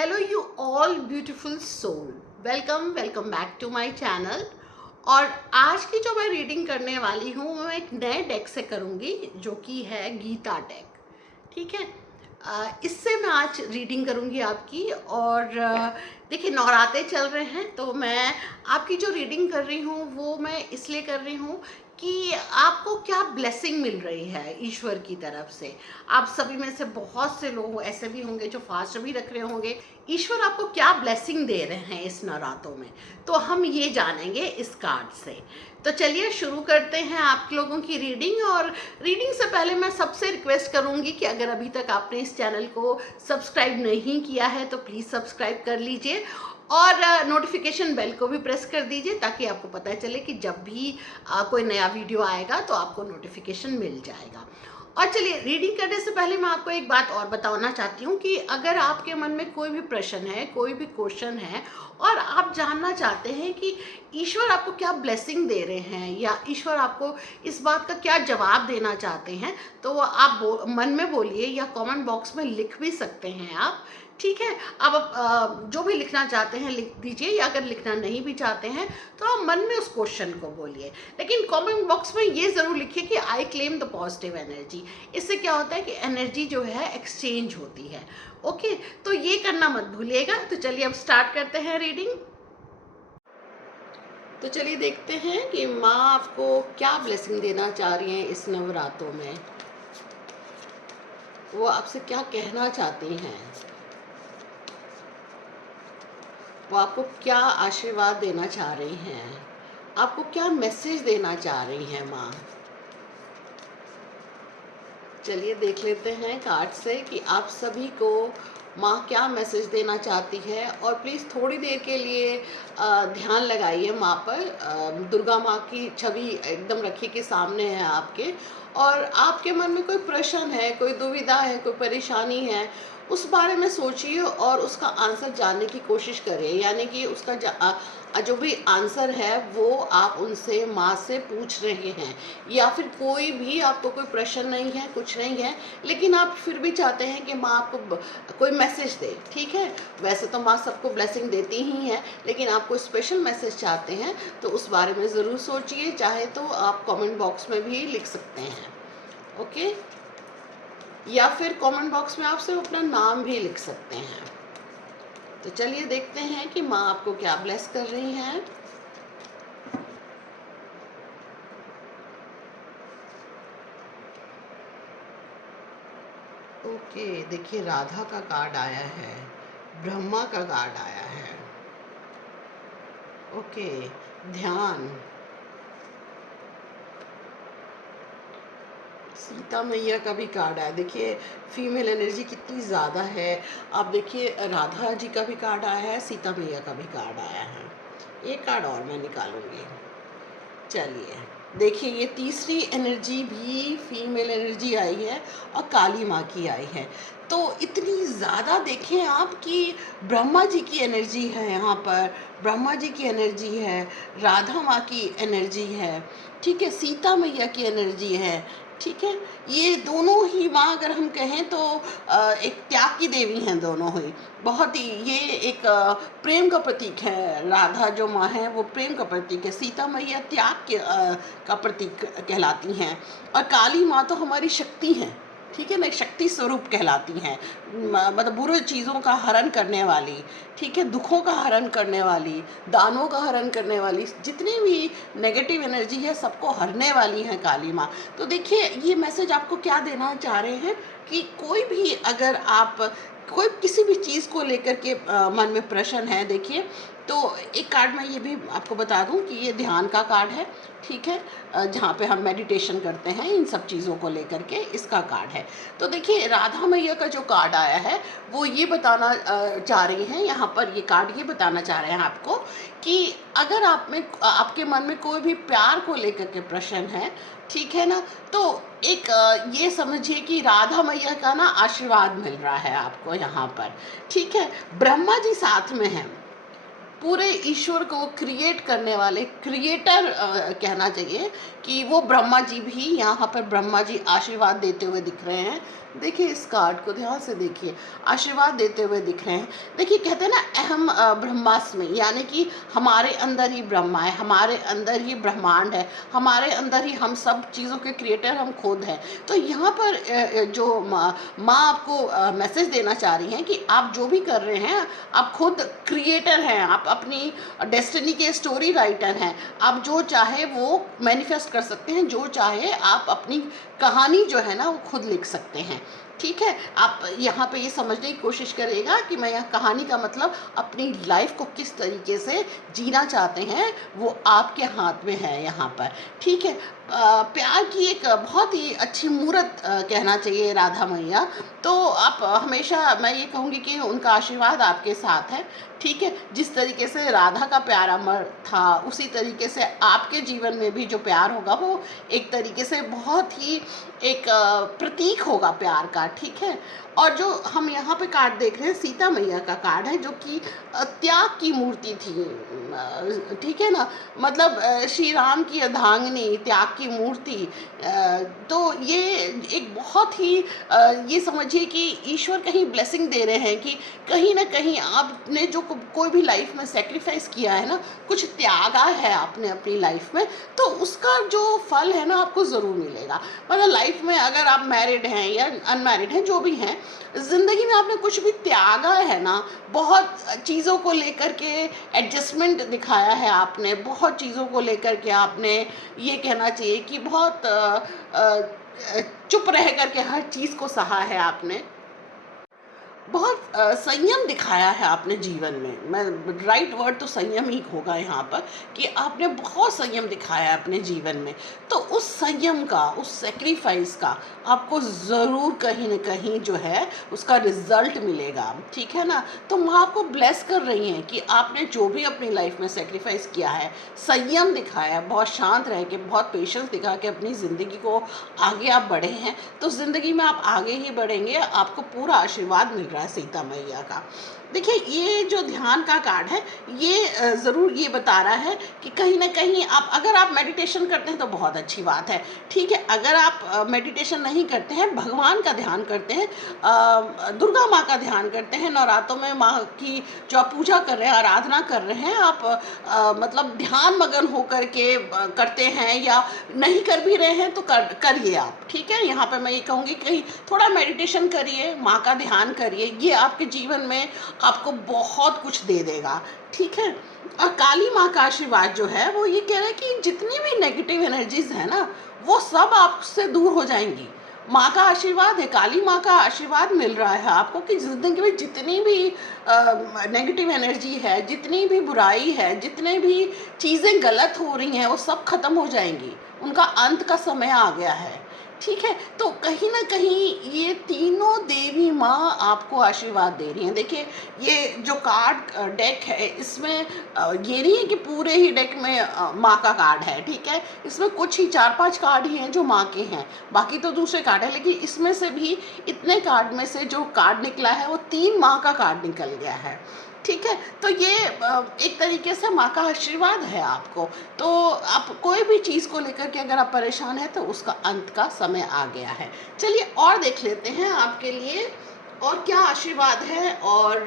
Hello you all beautiful soul, welcome back to my channel. और आज की जो मैं रीडिंग करने वाली हूँ वो मैं एक नए डेक से करूँगी जो कि है गीता डेक। ठीक है। इससे मैं आज रीडिंग करूँगी आपकी। और देखिए, नवरात्रे चल रहे हैं तो मैं आपकी जो रीडिंग कर रही हूँ वो मैं इसलिए कर रही हूँ कि आपको क्या ब्लेसिंग मिल रही है ईश्वर की तरफ से। आप सभी में से बहुत से लोग ऐसे भी होंगे जो फास्ट भी रख रहे होंगे। ईश्वर आपको क्या ब्लेसिंग दे रहे हैं इस नवरात्रों में, तो हम ये जानेंगे इस कार्ड से। तो चलिए शुरू करते हैं आप लोगों की रीडिंग। और रीडिंग से पहले मैं सबसे रिक्वेस्ट करूंगी कि अगर अभी तक आपने इस चैनल को सब्सक्राइब नहीं किया है तो प्लीज़ सब्सक्राइब कर लीजिए और नोटिफिकेशन बेल को भी प्रेस कर दीजिए ताकि आपको पता चले कि जब भी कोई नया वीडियो आएगा तो आपको नोटिफिकेशन मिल जाएगा। और चलिए, रीडिंग करने से पहले मैं आपको एक बात और बताना चाहती हूँ कि अगर आपके मन में कोई भी प्रश्न है, कोई भी क्वेश्चन है और आप जानना चाहते हैं कि ईश्वर आपको क्या ब्लेसिंग दे रहे हैं या ईश्वर आपको इस बात का क्या जवाब देना चाहते हैं, तो वो आप मन में बोलिए या कमेंट बॉक्स में लिख भी सकते हैं आप। ठीक है। अब आप जो भी लिखना चाहते हैं लिख दीजिए, या अगर लिखना नहीं भी चाहते हैं तो आप मन में उस क्वेश्चन को बोलिए, लेकिन कमेंट बॉक्स में ये ज़रूर लिखिए कि I claim the positive energy. इससे क्या होता है कि एनर्जी जो है एक्सचेंज होती है। ओके, तो ये करना मत भूलिएगा। तो चलिए अब स्टार्ट करते हैं रीडिंग। तो चलिए देखते हैं कि माँ आपको क्या ब्लेसिंग देना चाह रही हैं इस नवरात्रों में। वो आपसे क्या कहना चाहती हैं, वो आपको क्या आशीर्वाद देना चाह रही हैं, आपको क्या मैसेज देना चाह रही हैं माँ। चलिए देख लेते हैं कार्ड से कि आप सभी को माँ क्या मैसेज देना चाहती है। और प्लीज़ थोड़ी देर के लिए ध्यान लगाइए माँ पर। दुर्गा माँ की छवि एकदम रखिए कि सामने है आपके, और आपके मन में कोई प्रश्न है, कोई दुविधा है, कोई परेशानी है, उस बारे में सोचिए और उसका आंसर जानने की कोशिश करिए। यानी कि उसका जो भी आंसर है वो आप उनसे, माँ से पूछ रहे हैं, या फिर कोई भी आपको कोई प्रश्न नहीं है, कुछ नहीं है, लेकिन आप फिर भी चाहते हैं कि माँ आपको कोई मैसेज दे। ठीक है। वैसे तो माँ सबको ब्लेसिंग देती ही है, लेकिन आप कोई स्पेशल मैसेज चाहते हैं तो उस बारे में ज़रूर सोचिए। चाहे तो आप कमेंट बॉक्स में भी लिख सकते हैं। ओके, या फिर कमेंट बॉक्स में आप सिर्फ अपना नाम भी लिख सकते हैं। तो चलिए देखते हैं कि माँ आपको क्या ब्लेस कर रही हैं। ओके, देखिए राधा का कार्ड आया है, ब्रह्मा का कार्ड आया है। ओके, ध्यान, सीता मैया का भी कार्ड आया। देखिए फीमेल एनर्जी कितनी ज़्यादा है। आप देखिए राधा जी का भी कार्ड आया है, सीता मैया का भी कार्ड आया है। एक कार्ड और मैं निकालूंगी। चलिए देखिए, ये तीसरी एनर्जी भी फीमेल एनर्जी आई है और काली माँ की आई है। तो इतनी ज़्यादा देखें आप कि ब्रह्मा जी की एनर्जी है यहाँ पर, ब्रह्मा जी की एनर्जी है, राधा माँ की एनर्जी है, ठीक है, सीता मैया की एनर्जी है। ठीक है। ये दोनों ही माँ अगर हम कहें तो एक त्याग की देवी हैं दोनों ही। बहुत ही ये एक प्रेम का प्रतीक है। राधा जो माँ है वो प्रेम का प्रतीक है, सीता मैया त्याग का प्रतीक कहलाती हैं, और काली माँ तो हमारी शक्ति हैं। ठीक है ना, शक्ति स्वरूप कहलाती हैं। मतलब बुरी चीज़ों का हरण करने वाली, ठीक है, दुखों का हरण करने वाली, दानों का हरण करने वाली, जितनी भी नेगेटिव एनर्जी है सबको हरने वाली हैं काली माँ। तो देखिए ये मैसेज आपको क्या देना चाह रहे हैं कि कोई भी अगर आप कोई किसी भी चीज़ को लेकर के मन में प्रश्न है, देखिए तो एक कार्ड मैं ये भी आपको बता दूं कि ये ध्यान का कार्ड है। ठीक है। जहाँ पे हम मेडिटेशन करते हैं इन सब चीज़ों को लेकर के इसका कार्ड है। तो देखिए राधा मैया का जो कार्ड आया है वो ये बताना चाह रही हैं, यहाँ पर ये कार्ड ये बताना चाह रहे हैं आपको कि अगर आप में, आपके मन में कोई भी प्यार को लेकर के प्रश्न है, ठीक है ना, तो एक ये समझिए कि राधा मैया का ना आशीर्वाद मिल रहा है आपको यहाँ पर। ठीक है। ब्रह्मा जी साथ में हैं, पूरे ईश्वर को क्रिएट करने वाले क्रिएटर कहना चाहिए कि वो ब्रह्मा जी भी यहाँ पर ब्रह्मा जी आशीर्वाद देते हुए दिख रहे हैं। देखिए इस कार्ड को ध्यान से देखिए, आशीर्वाद देते हुए दिख रहे हैं। देखिए कहते हैं ना अहम ब्रह्मास्मि, यानी कि हमारे अंदर ही ब्रह्मा है, हमारे अंदर ही ब्रह्मांड है, हमारे अंदर ही हम सब चीज़ों के क्रिएटर हम खुद हैं। तो यहाँ पर जो माँ आपको मैसेज देना चाह रही हैं कि आप जो भी कर रहे हैं आप खुद क्रिएटर हैं, आप अपनी डेस्टिनी के स्टोरी राइटर हैं। आप जो चाहे वो मैनिफेस्ट कर सकते हैं, जो चाहे आप अपनी कहानी जो है ना वो खुद लिख सकते हैं। ठीक है, आप यहाँ पे ये समझने की कोशिश करिएगा कि मैं यहाँ कहानी का मतलब अपनी लाइफ को किस तरीके से जीना चाहते हैं वो आपके हाथ में है यहाँ पर। ठीक है, प्यार की एक बहुत ही अच्छी मूर्त कहना चाहिए राधा मैया। तो आप हमेशा, मैं ये कहूँगी कि उनका आशीर्वाद आपके साथ है। ठीक है, जिस तरीके से राधा का प्यार अमर था उसी तरीके से आपके जीवन में भी जो प्यार होगा वो एक तरीके से बहुत ही एक प्रतीक होगा प्यार का। ठीक है, और जो हम यहाँ पे कार्ड देख रहे हैं सीता मैया का कार्ड है, जो कि त्याग की मूर्ति थी। ठीक है ना, मतलब श्री राम की अर्धांगिनी, त्याग की मूर्ति। तो ये एक बहुत ही ये समझिए कि ईश्वर कहीं ब्लेसिंग दे रहे हैं कि कहीं ना कहीं आपने जो कोई भी लाइफ में सेक्रीफाइस किया है ना, कुछ त्यागा है आपने अपनी लाइफ में, तो उसका जो फल है ना आपको ज़रूर मिलेगा। मतलब लाइफ में अगर आप मैरिड हैं या अनमैरिड हैं, जो भी हैं, ज़िंदगी में आपने कुछ भी त्यागा है ना, बहुत चीज़ों को लेकर के एडजस्टमेंट दिखाया है आपने, बहुत चीज़ों को लेकर के आपने ये कहना चाहिए कि बहुत चुप रह कर के हर चीज़ को सहा है आपने, बहुत संयम दिखाया है आपने जीवन में। मैं राइट वर्ड तो संयम ही होगा यहाँ पर, कि आपने बहुत संयम दिखाया है अपने जीवन में। तो उस संयम का, उस सेक्रीफाइस का आपको ज़रूर कहीं ना कहीं जो है उसका रिजल्ट मिलेगा। ठीक है ना, तो माँ आपको ब्लेस कर रही हैं कि आपने जो भी अपनी लाइफ में सेक्रीफाइस किया है, संयम दिखाया है, बहुत शांत रह के, बहुत पेशेंस दिखा के अपनी ज़िंदगी को आगे आप बढ़े हैं, तो ज़िंदगी में आप आगे ही बढ़ेंगे। आपको पूरा आशीर्वाद मिल रहा है सीता मैया का। देखिए ये जो ध्यान का कार्ड है ये ज़रूर ये बता रहा है कि कहीं ना कहीं आप, अगर आप मेडिटेशन करते हैं तो बहुत अच्छी बात है। ठीक है, अगर आप मेडिटेशन नहीं करते हैं, भगवान का ध्यान करते हैं, दुर्गा माँ का ध्यान करते हैं, नवरात्रों में माँ की जो आप पूजा कर रहे हैं, आराधना कर रहे हैं, आप मतलब ध्यान मगन होकर के करते हैं या नहीं कर भी रहे हैं तो करिए आप। ठीक है, यहाँ पे मैं ये कहूँगी कहीं थोड़ा मेडिटेशन करिए, माँ का ध्यान करिए, ये आपके जीवन में आपको बहुत कुछ दे देगा। ठीक है, और काली माँ का आशीर्वाद जो है वो ये कह रहा है कि जितनी भी नेगेटिव एनर्जीज है ना वो सब आपसे दूर हो जाएंगी। माँ का आशीर्वाद है, काली माँ का आशीर्वाद मिल रहा है आपको कि ज़िंदगी में जितनी भी नेगेटिव एनर्जी है, जितनी भी बुराई है, जितने भी चीज़ें गलत हो रही हैं वो सब खत्म हो जाएंगी, उनका अंत का समय आ गया है। ठीक है, तो कहीं ना कहीं ये तीनों देवी माँ आपको आशीर्वाद दे रही हैं। देखिए ये जो कार्ड डेक है इसमें ये नहीं है कि पूरे ही डेक में माँ का कार्ड है। ठीक है, इसमें कुछ ही 4-5 कार्ड ही हैं जो माँ के हैं, बाकी तो दूसरे कार्ड है, लेकिन इसमें से भी इतने कार्ड में से जो कार्ड निकला है वो 3 माँ का कार्ड निकल गया है। ठीक है, तो ये एक तरीके से माँ का आशीर्वाद है आपको। तो आप कोई भी चीज़ को लेकर के अगर आप परेशान हैं तो उसका अंत का समय आ गया है। चलिए और देख लेते हैं आपके लिए और क्या आशीर्वाद है, और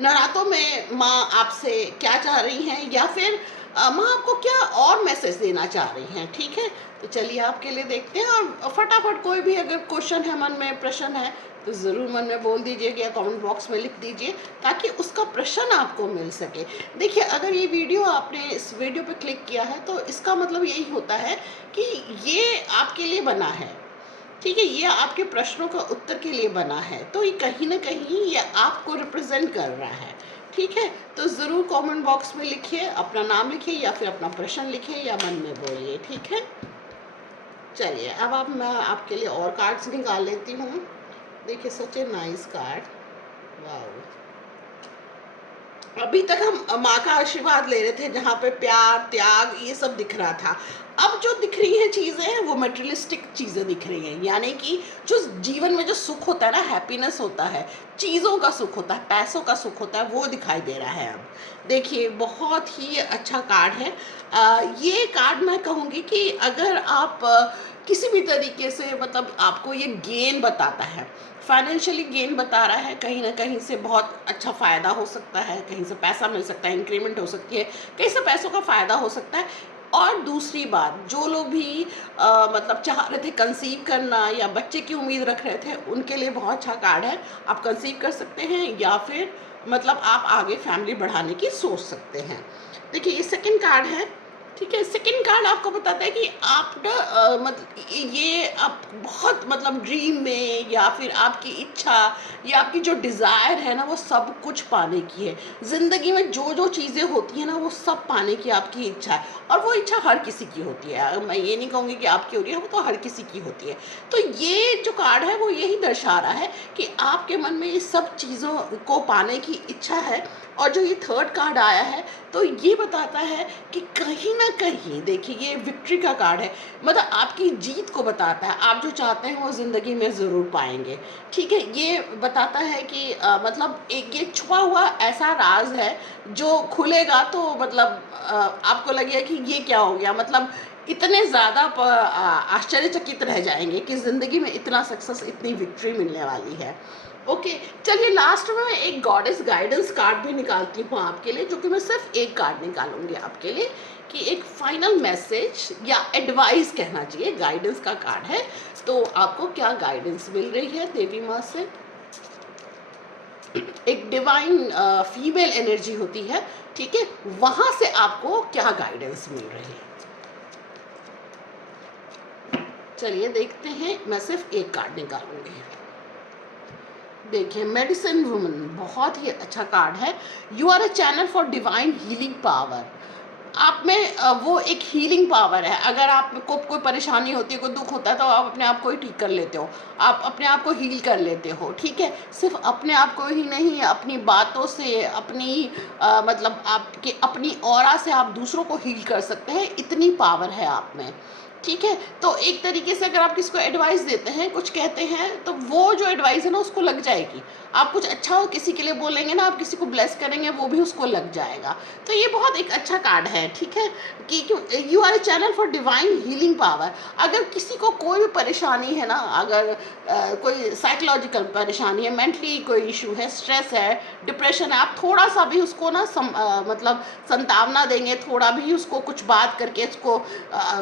नवरात्रों में माँ आपसे क्या चाह रही हैं, या फिर माँ आपको क्या और मैसेज देना चाह रही हैं। ठीक है, तो चलिए आपके लिए देखते हैं। और फटाफट कोई भी अगर क्वेश्चन है मन में, प्रश्न है, तो ज़रूर मन में बोल दीजिएगा या कमेंट बॉक्स में लिख दीजिए ताकि उसका प्रश्न आपको मिल सके। देखिए अगर ये वीडियो आपने इस वीडियो पे क्लिक किया है तो इसका मतलब यही होता है कि ये आपके लिए बना है। ठीक है, ये आपके प्रश्नों का उत्तर के लिए बना है, तो ये कहीं ना कहीं ये आपको रिप्रेजेंट कर रहा है। ठीक है, तो ज़रूर कमेंट बॉक्स में लिखिए, अपना नाम लिखिए या फिर अपना प्रश्न लिखिए या मन में बोलिए। ठीक है, चलिए अब मैं आपके लिए और कार्ड्स निकाल लेती हूँ। देखिए सच ए नाइस कार्ड, वाओ। अभी तक हम माँ का आशीर्वाद ले रहे थे जहाँ पे प्यार त्याग ये सब दिख रहा था। अब जो दिख रही हैं चीज़ें वो मटेरियलिस्टिक चीज़ें दिख रही हैं, यानी कि जो जीवन में जो सुख होता है ना, हैप्पीनेस होता है, चीज़ों का सुख होता है, पैसों का सुख होता है, वो दिखाई दे रहा है अब। देखिए बहुत ही अच्छा कार्ड है। ये कार्ड मैं कहूँगी कि अगर आप किसी भी तरीके से मतलब आपको ये गेन बताता है, फाइनेंशियली गेन बता रहा है, कहीं ना कहीं से बहुत अच्छा फ़ायदा हो सकता है, कहीं से पैसा मिल सकता है, इंक्रीमेंट हो सकती है, कहीं से पैसों का फ़ायदा हो सकता है। और दूसरी बात, जो लोग भी मतलब चाह रहे थे कंसीव करना या बच्चे की उम्मीद रख रहे थे, उनके लिए बहुत अच्छा कार्ड है। आप कंसीव कर सकते हैं या फिर मतलब आप आगे फैमिली बढ़ाने की सोच सकते हैं। देखिए ये सेकंड कार्ड है, ठीक है। सेकंड कार्ड आपको बताता है कि आप ना मतलब ये आप बहुत मतलब ड्रीम में या फिर आपकी इच्छा या आपकी जो डिज़ायर है ना, वो सब कुछ पाने की है। ज़िंदगी में जो जो चीज़ें होती हैं ना, वो सब पाने की आपकी इच्छा है, और वो इच्छा हर किसी की होती है। मैं ये नहीं कहूँगी कि आपकी हो रही है, वो तो हर किसी की होती है। तो ये जो कार्ड है वो यही दर्शा रहा है कि आपके मन में ये सब चीज़ों को पाने की इच्छा है। और जो ये थर्ड कार्ड आया है, तो ये बताता है कि कहीं न कहीं देखिए ये विक्ट्री का कार्ड है, मतलब आपकी जीत को बताता है। आप जो चाहते हैं वो ज़िंदगी में ज़रूर पाएँगे, ठीक है? ये बताता है कि मतलब एक ये छुपा हुआ ऐसा राज़ है, जो खुलेगा तो मतलब आपको लगेगा कि ये क्या हो गया? मतलब इतने ज़्यादा आश्चर्यचकित रह जाएँगे कि ज़िंदगी में इतना सक्सेस, इतनी विक्ट्री मिलने वाली है। ओके, चलिए लास्ट में मैं एक गॉडेस गाइडेंस कार्ड भी निकालती हूँ आपके लिए, जो कि मैं सिर्फ एक कार्ड निकालूंगी आपके लिए, कि एक फाइनल मैसेज या एडवाइस कहना चाहिए, गाइडेंस का कार्ड है। तो आपको क्या गाइडेंस मिल रही है देवी माँ से? एक डिवाइन फीमेल एनर्जी होती है, ठीक है, वहां से आपको क्या गाइडेंस मिल रही है? चलिए देखते हैं, मैं सिर्फ एक कार्ड निकालूंगी। देखिए मेडिसिन वुमन बहुत ही अच्छा कार्ड है। You are a channel for divine healing power. आप में वो एक हीलिंग पावर है। अगर आप को कोई परेशानी होती है, कोई दुख होता है, तो आप अपने आप को ही ठीक कर लेते हो, आप अपने आप को हील कर लेते हो, ठीक है। सिर्फ अपने आप को ही नहीं, अपनी बातों से, अपनी मतलब आपके अपनी ऑरा से आप दूसरों को हील कर सकते हैं, इतनी पावर है आप में, ठीक है। तो एक तरीके से अगर आप किसी को एडवाइस देते हैं, कुछ कहते हैं, तो वो जो एडवाइस है ना उसको लग जाएगी। आप कुछ अच्छा किसी के लिए बोलेंगे ना, आप किसी को ब्लेस करेंगे, वो भी उसको लग जाएगा। तो ये बहुत एक अच्छा कार्ड है, ठीक है, कि you are a channel for divine healing power. अगर किसी को कोई भी परेशानी है ना, अगर कोई साइकोलॉजिकल परेशानी है, मेंटली कोई इशू है, स्ट्रेस है, डिप्रेशन है, आप थोड़ा सा भी उसको ना मतलब संतावना देंगे, थोड़ा भी उसको कुछ बात करके उसको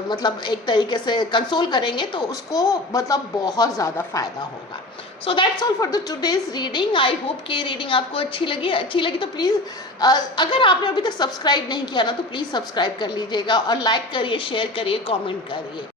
मतलब एक तरीके से कंसोल करेंगे, तो उसको मतलब बहुत ज़्यादा फ़ायदा होगा। So that's all for the today's reading. I hope कि रीडिंग आपको अच्छी लगी तो प्लीज़ अगर आपने अभी तक सब्सक्राइब नहीं किया ना, तो प्लीज़ सब्सक्राइब कर लीजिएगा, और लाइक करिए, शेयर करिए, कमेंट करिए।